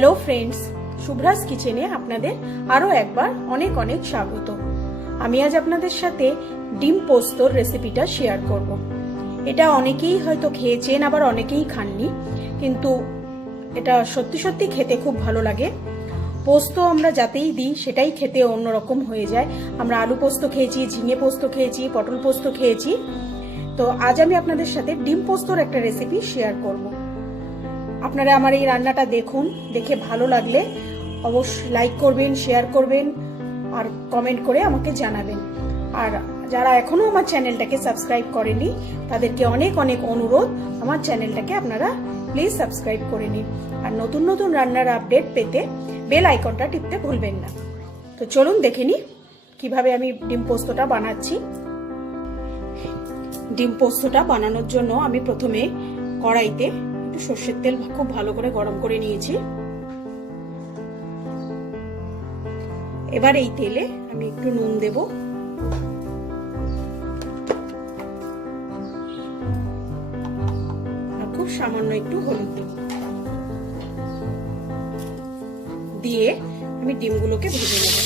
Hello friends, শুভ্রাস কিচেনে আপনাদের আরও একবার অনেক অনেক স্বাগত। আমি আজ আপনাদের সাথে ডিম পোস্তর রেসিপিটা শেয়ার করব। এটা অনেকেই হয়তো খেয়েছেন, আবার অনেকেই খাননি, কিন্তু এটা সত্যি সত্যি খেতে খুব ভালো লাগে। পোস্ত আমরা যাতেই দিই সেটাই খেতে অন্যরকম হয়ে যায়। আমরা আলু পোস্ত খেয়েছি, ঝিঙে পোস্ত খেয়েছি, পটল পোস্ত খেয়েছি, তো আজ আমি আপনাদের সাথে ডিম পোস্তর একটা রেসিপি শেয়ার করব। আপনারা আমার এই রান্নাটা দেখুন, দেখে ভালো লাগলে অবশ্যই লাইক করবেন, শেয়ার করবেন আর কমেন্ট করে আমাকে জানাবেন। আর যারা এখনো আমার চ্যানেলটাকে সাবস্ক্রাইব করেনি তাদেরকে অনেক অনেক অনুরোধ, আমার চ্যানেলটাকে আপনারা প্লিজ সাবস্ক্রাইব করে নিন। আর নতুন নতুন রান্নার আপডেট পেতে বেল আইকনটা টিপতে ভুলবেন না। তো চলুন দেখে নিই কিভাবে আমি ডিম পোস্তটা বানাচ্ছি। ডিম পোস্তটা বানানোর জন্য আমি প্রথমে কড়াইতে একটু সর্ষের তেল খুব ভালো করে গরম করে নিয়েছি। এবার এই তেলে আমি একটু নুন দেব, আর খুব সামান্য একটু হলুদ দেব, দিয়ে আমি ডিমগুলোকে ভেজে নেব।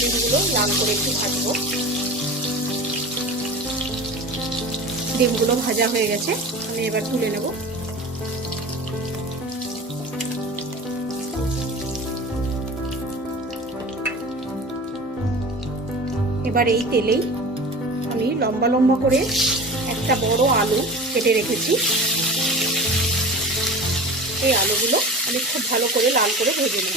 ডিমগুলো লাল করে একটু ভাজবো। ডিমগুলো ভাজা হয়ে গেছে, আমি এবার তুলে নেব। এবার এই তেলেই আমি লম্বা লম্বা করে একটা বড় আলু কেটে রেখেছি। এই আলুগুলো আমি খুব ভালো করে লাল করে ভেজে নেব।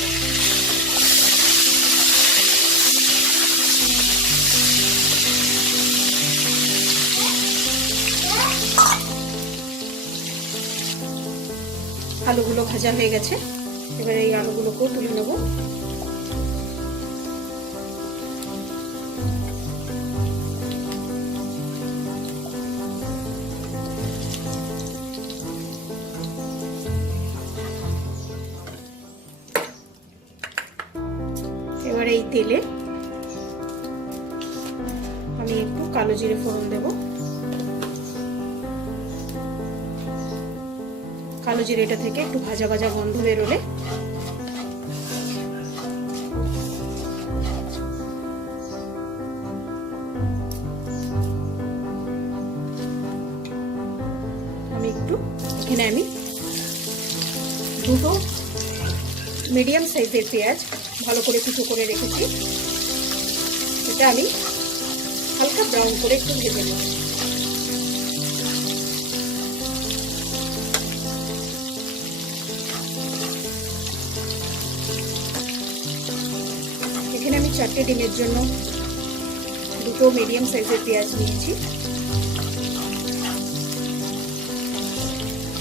আলুগুলো ভাজা হয়ে গেছে, এবার এই আলুগুলোকেও তুলে নেব। এবার এই তেলে আমি একটু কালো জিরে ফোড়ন দেব। কালো জিরেটা থেকে একটু ভাজা ভাজা গন্ধ বেরোলে আমি দুটো মিডিয়াম সাইজের পেঁয়াজ ভালো করে কুচো করে রেখেছি। এটা আমি হালকা ব্রাউন করে একটু ভেজে নেব। এখানে আমি 4টে ডিমের জন্য দুটো মিডিয়াম সাইজের পেঁয়াজ নিয়েছি।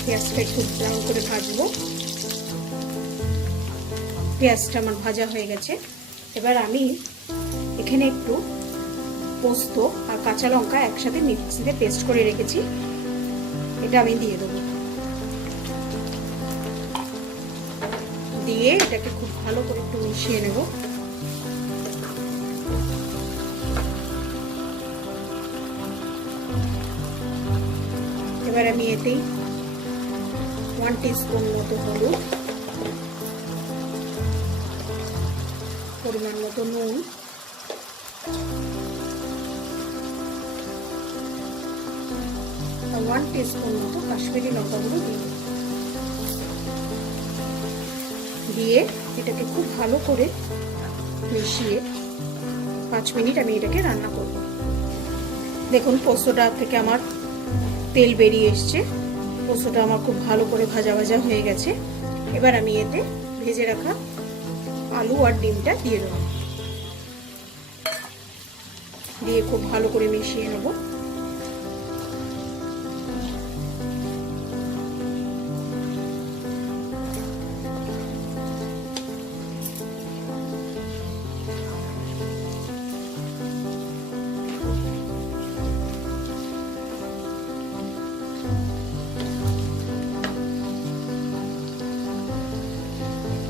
পেঁয়াজটা একটু ব্রাউন করে ভাজবো। পেঁয়াজটা আমার ভাজা হয়ে গেছে। এবার আমি এখানে একটু পোস্ত আর কাঁচা লঙ্কা একসাথে মিক্সিতে পেস্ট করে রেখেছি, এটা আমি দিয়ে দেবো। দিয়ে এটাকে খুব ভালো করে একটু মিশিয়ে নেব। এবার আমি এতেই 1 টিস্পুন মতো হলুদ, পরিমাণ মতো নুন, আর 1 টিস্পুন মতো কাশ্মীরি লঙ্কা গুঁড়ো দিয়ে এটাকে খুব ভালো করে মিশিয়ে 5 মিনিট আমি এটাকে রান্না করব। দেখুন পোস্তটা থেকে আমার তেল বেরিয়ে এসছে। পোস্তটা আমার খুব ভালো করে ভাজা ভাজা হয়ে গেছে। এবার আমি এতে ভেজে রাখা আলু আর ডিমটা দিয়ে দেবো, দিয়ে খুব ভালো করে মিশিয়ে নেব।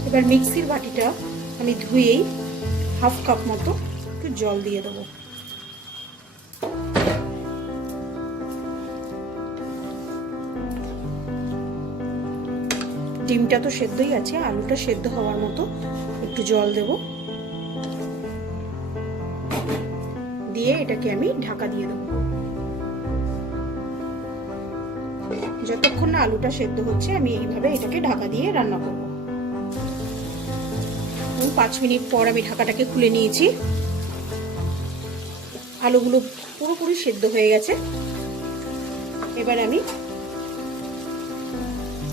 এবার মিক্সির বাটিটা আমি ধুয়েই হাফ কাপ মতো একটু জল দিয়ে দেবো। ডিমটা তো সেদ্ধই আছে, আলুটা সেদ্ধ হওয়ার মতো একটু জল দেব, দিয়ে এটাকে আমি ঢাকা দিয়ে দেবো। যতক্ষণ না আলুটা সেদ্ধ হচ্ছে আমি এইভাবে এটাকে ঢাকা দিয়ে রান্না করব। 5 মিনিট পর আমি ঢাকাটাকে খুলে নিয়েছি। আলুগুলো পুরোপুরি সেদ্ধ হয়ে গেছে। এবার আমি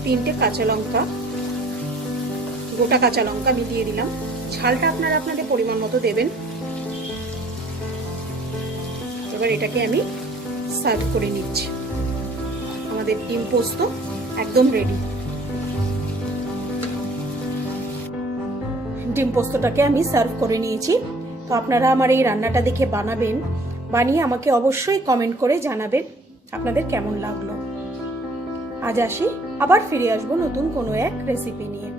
3টে কাঁচা লঙ্কা, গোটা কাঁচা লঙ্কা আমি দিয়ে দিলাম। ঝালটা আপনারা আপনাদের পরিমাণ মতো দেবেন। এবার এটাকে আমি সার্ভ করে নিচ্ছি। আমাদের ডিম পোস্ত একদম রেডি। ডিম পোস্তটাকে আমি সার্ভ করে নিয়েছি। তো আপনারা আমার এই রান্নাটা দেখে বানাবেন, বানিয়ে আমাকে অবশ্যই কমেন্ট করে জানাবেন আপনাদের কেমন লাগলো। আজ আসি, আবার ফিরে আসবো নতুন কোনো এক রেসিপি নিয়ে।